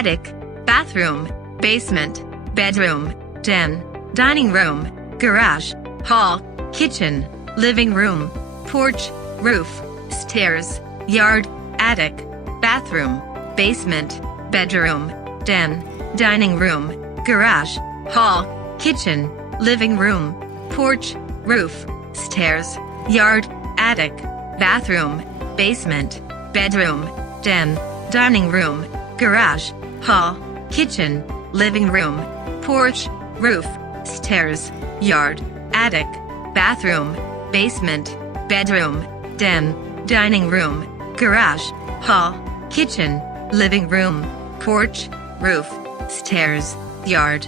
attic, bathroom, basement, bedroom, den, dining room, garage, hall, kitchen, living room, porch, roof, stairs, yard, attic, bathroom, basement, bedroom, den, dining room, garage, hall, kitchen, living room, porch, roof, stairs, yard, attic, bathroom, basement, bedroom, den, dining room, garage, hall, kitchen, living room, porch, roof, stairs, yard, attic, bathroom, basement, bedroom, den, dining room, garage, hall, kitchen, living room, porch, roof, stairs, yard.